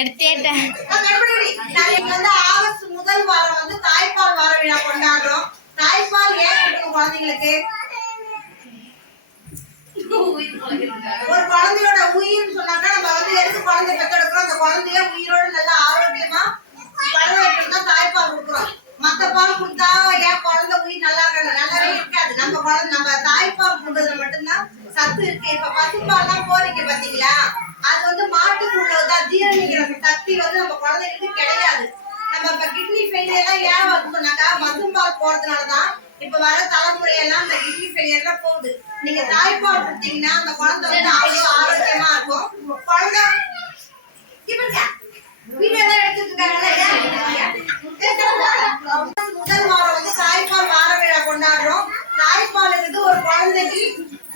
எடுத்தேன். ஆகஸ்ட் முதல் வாரம் வந்து தாய்ப்பால் வார விழா கொண்டாடுறோம். தாய்ப்பால் ஏன் கொடுக்கணும் குழந்தைங்களுக்கு? ஒரு குழந்தையோட உயிர்னு சொன்னாக்கா நம்ம வந்து எதுக்கு குழந்தை பெற்றெடுக்கிறோம்? அந்த குழந்தைய உயிரோட நல்லா ஆரோக்கியமா வளர வைக்கணும் தாய்ப்பால் கொடுக்குறோம். மத்த பால் கொடுத்தா ஏன் குழந்தை உயிர் நல்லாவே இருக்காது. நம்ம தாய்ப்பால் கொடுக்கறதுல மட்டும்தான் சத்து இருக்கு. இப்ப பசுப்பால்லாம் போறீங்க பாத்தீங்களா, அது வந்து மாட்டுக்கு உள்ளதுதான். ஜீரணிக்கிற சக்தி வந்து நம்ம குழந்தைகளுக்கு கிடையாது. நம்ம இப்ப கிட்னி ஃபெயிலியர் எல்லாம் ஏன் வருதுனாக்கா பசும்பால் போறதுனாலதான் இப்ப வர தலைமுறையெல்லாம் அந்த கிட்னி ஃபெயிலியர் போகுது. நீங்க தாய்ப்பால் கொடுத்தீங்கன்னா அந்த குழந்தை வந்து அவ்வளவு ஆரோக்கியமா இருக்கும். குழந்தை முதல் வாரம் வந்து தாய்ப்பால் வார விழா கொண்டாடுறோம். தாய்ப்பாலுக்கு ஒரு குழந்தைக்கு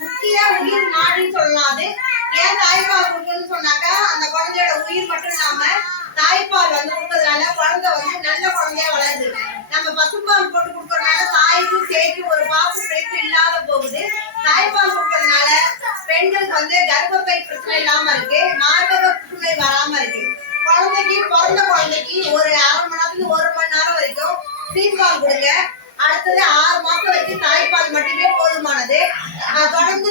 முக்கிய உயிர் நாடின்னு சொல்லலாம். ஏன் தாய்ப்பால் கொடுக்கணும்னு சொன்னாக்கா அந்த குழந்தையோட உயிர் மட்டும் இல்லாம தாய்ப்பால் வந்து கொடுக்கறதுனால குழந்தை வந்து நல்ல குழந்தையா வளருது. நம்ம பசும்பால் போட்டு கொடுக்கறதுனால தாய்க்கும் சேர்த்து ஒரு பாச பிழைப்பு இல்லாத போகுது. தாய்ப்பால் கொடுக்கறதுனால பெண்களுக்கு வந்து கர்ப்பப்பை பிரச்சனை இல்லாம இருக்கு, மார்பக புற்றுநோய் வராம இருக்கு. குழந்தைக்கு பிறந்த குழந்தைக்கு ஒரு 1/2 மணி நேரத்துல 1 மணி நேரம் வரைக்கும் சீம்பால் கொடுங்க. அடுத்தது 6 மாசம் வரைக்கும் தாய்ப்பால் மட்டுமே போதுமானது. தொடர்ந்து